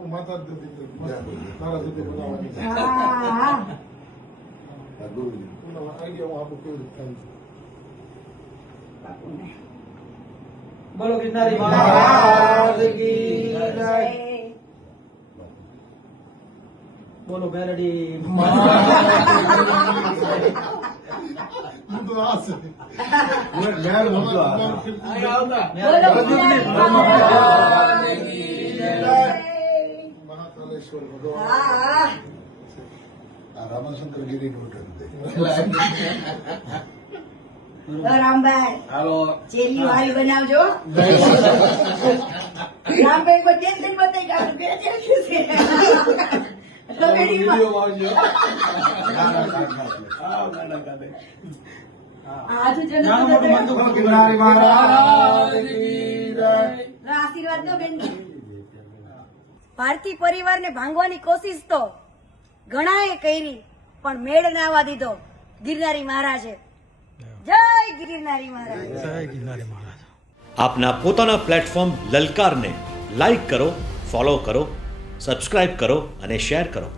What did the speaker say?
બાપુ માતા જ દીધી તારા સુધી બનાવવાની હા આઈડિયા હું આપું કેવી રીતે થાય છે. બાપુને બોલો ગિરનારી મહારાજ કી જય. બોલો બેરડી હું તો આ છે મહાકાલેશ્વર ભગવાન હા રામાશંકર ગીરી નું રામભાઈ હાલો ચેલી વાળી બનાવજો રામભાઈ કોઈ ટેન્શન બતાવી કાઢું બે ટેન્શન છે તો વિડીયો ઘડીમાં આવજો આજુ નાનું મોટું જન્મ મંદુક ગિરનારી મહારાજ કી જય. આશીર્વાદ દો બેન ભારતી પરિવારને ભાંગવાની કોશિશ તો ઘણાએ કરી પણ મેળ ના આવવા દીધો ગિરનારી મહારાજે. જય ગિરનારી મહારાજ. આપના પોતાના પ્લેટફોર્મ લલકારને લાઈક કરો, ફોલો કરો, સબસ્ક્રાઇબ કરો અને શેર કરો.